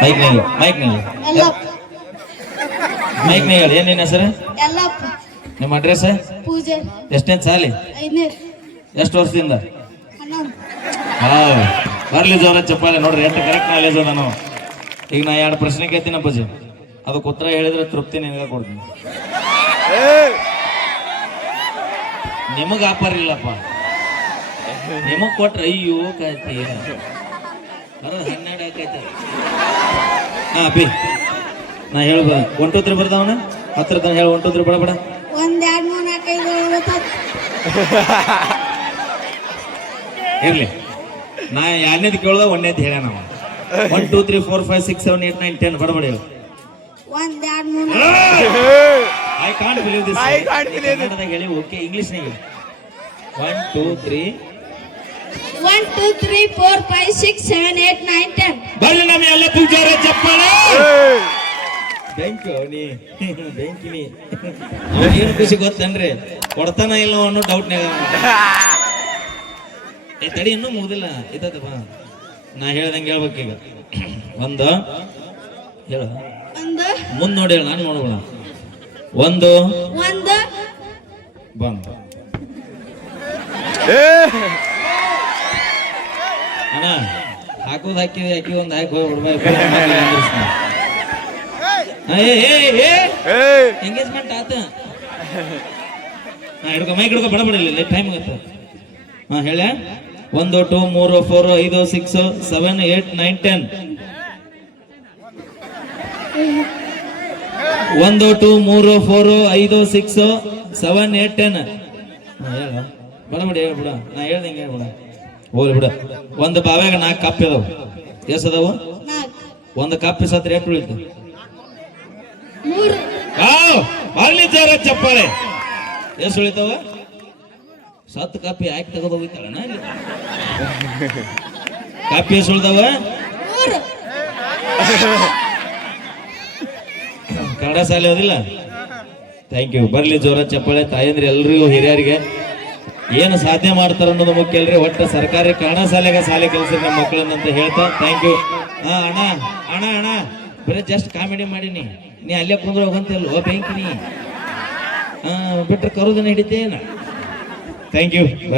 ಮೈಕ್ನಲ್ಲಿ ಹೇಳಿ ಏನ್ ನಿನ್ನ ಹೆಸರು ನಿಮ್ಮ ಅಡ್ರೆಸ್ ಪೂಜೆ ಎಷ್ಟನೇ ಸಾಲಿ 5ನೇ ಎಷ್ಟು ವರ್ಷದಿಂದ 11 ಬರ್ಲಿ ಜೋರ ಚಪ್ಪಾಳೆ ನೋಡ್ರಿ ಎಷ್ಟು ಕರೆಕ್ಟ್ ನಾಲೇಜ್ ಅದ ನಾವು ಈಗ ನಾ 2 ಪ್ರಶ್ನೆ ಕೇಳ್ತೀನಿ ಅಪ್ಪಾಜಿ ಅದಕ್ಕೆ ಉತ್ತರ ಹೇಳಿದ್ರೆ ತೃಪ್ತಿ ನಿನಗೆ ಕೊಡ್ತೀನಿ ನಿಮಗ ಆಫರ್ ಇಲ್ಲಪ್ಪ ನಿಮಗ್ ಕೊಟ್ರೆ ಅಯ್ಯೋ ಕಾಯ್ತಿ 12 ಆಕೈತೆ ಹಾ ಬಿ ನಾ ಹೇಳ್ಬ 1 2 3 ಬರ್ತಾವನ ಹತ್ರ ತನ ಹೇಳ 1 2 3 ಬಡ 1 2 3 4 5 ಇರ್ಲಿ ನಾ 2ನೇದು ಕೇಳ್ದ 1ನೇದು ಹೇಳ ನಾವು 1 2 3 4 5 6 7 8 9 10 ಬಡಬಡ ಹೇಳು 1 2 3 ಐ ಕಾಂಟ್ ಬಿಲೀವ್ ದಿಸ್ ಕನ್ನಡದಾಗ ಹೇಳಿ ಓಕೆ ಇಂಗ್ಲಿಷ್ ನಾಗ 1 2 3 1 2 3 4 5 6 7 8 9 10 ಬರ್ಲಿ ನಮ್ಮ ಎಲ್ಲ ಪೂಜಾರ ಚಪ್ಪಾಳೆ ಥ್ಯಾಂಕ್ ಯು ನೀ ಏನು ಖುಷಿ ಗೊತ್ತೇನ್ರಿ ಕೊಡ್ತಾನ ಇಲ್ಲ ಅನ್ನೋ ಡೌಟ್ನಾಗ ತಡಿ ಇನ್ನೂ ಮುಗಿದಿಲ್ಲ ಇದ್ದಪ್ಪ ನಾ ಹೇಳ್ದಂಗೆ ಹೇಳ್ಬೇಕೀಗ ಒಂದು ಹೇಳ ಮುಂದ್ ನೋಡಿ ಹೇಳ ನಾನು ನೋಡ್ಬೋಣ ಒಂದು ಬಂದ ಅಣ್ಣ ಹಾಕೋದು ಹಾಕಿ ಒಂದು ಹಾಕಿ ಎಂಗೇಜ್ಮೆಂಟ್ ಆತ ಹಿಡ್ಕೊ ಮೈಕ್ ಹಿಡ್ಕೊ ಬಡಬಡಿಲ್ಲ ಟೈಮ್ ಆಗತ್ತ ಹಾ ಹೇಳ 1 2 3 4 5 6 7 8 9 10 1 2 3 4 5 6 7 8 10 ಹೇಳ ಬಡಬಡಿ ಹೇಳ್ಬಿಡ ನಾ ಹೇಳ್ದಂಗೆ ಹೇಳ್ಬಿಡ ಹೋಗ್ಲಿ ಬಿಡ ಒಂದು ಬಾವ್ಯಾಗ 4 ಕಪ್ ಇದಾವ ಎಸ್ ಅದಾವ 1 ಕಪ್ ಸತ್ರ ಎಷ್ಟು ಉಳಿತು 3 ಬಾರ್ಲಿ ಜೋರ ಚಪ್ಪಾಳೆ ಎಷ್ಟು ಉಳಿತಾವ 7 ಕಾಪಿ ಯಾಕೆ ತಗೋದು ಹೋಗಿತ್ತಲ್ಲ ಕಾಪಿ ಎಷ್ಟು ಉಳಿದಾವ 3 ಕನ್ನಡ ಶಾಲೆ ಓದಿಲ್ಲ ಥ್ಯಾಂಕ್ ಯು ಬರ್ಲಿ ಜೋರ ಚಪ್ಪಾಳೆ ತಾಯಂದ್ರೆ ಎಲ್ರಿಗೂ ಹಿರಿಯರಿಗೆ ಏನು ಸಾಧ್ಯ ಮಾಡ್ತಾರ ಅನ್ನೋದು ಮುಖ್ಯ ಅಲ್ರಿ ಒಟ್ಟು ಸರ್ಕಾರಿ ಕನ್ನಡ ಶಾಲೆಗೆ ಶಾಲೆ ಕೆಲಸ ನಮ್ಮ ಮಕ್ಕಳನ್ನಂತ ಹೇಳ್ತಾ ಥ್ಯಾಂಕ್ ಯು ಹಾ ಅಣ್ಣ ಬರೀ ಜಸ್ಟ್ ಕಾಮಿಡಿ ಮಾಡೀನಿ ನೀ ಅಲ್ಲೇ ಕುಂದ್ರೆ ಹೋಗಂತಲ್ವ ಬೆಂಕಿ ನೀ ಬಿಟ್ರೆ ಕರುದನ್ನ ಹಿಡಿತೇನ ಥ್ಯಾಂಕ್ ಯು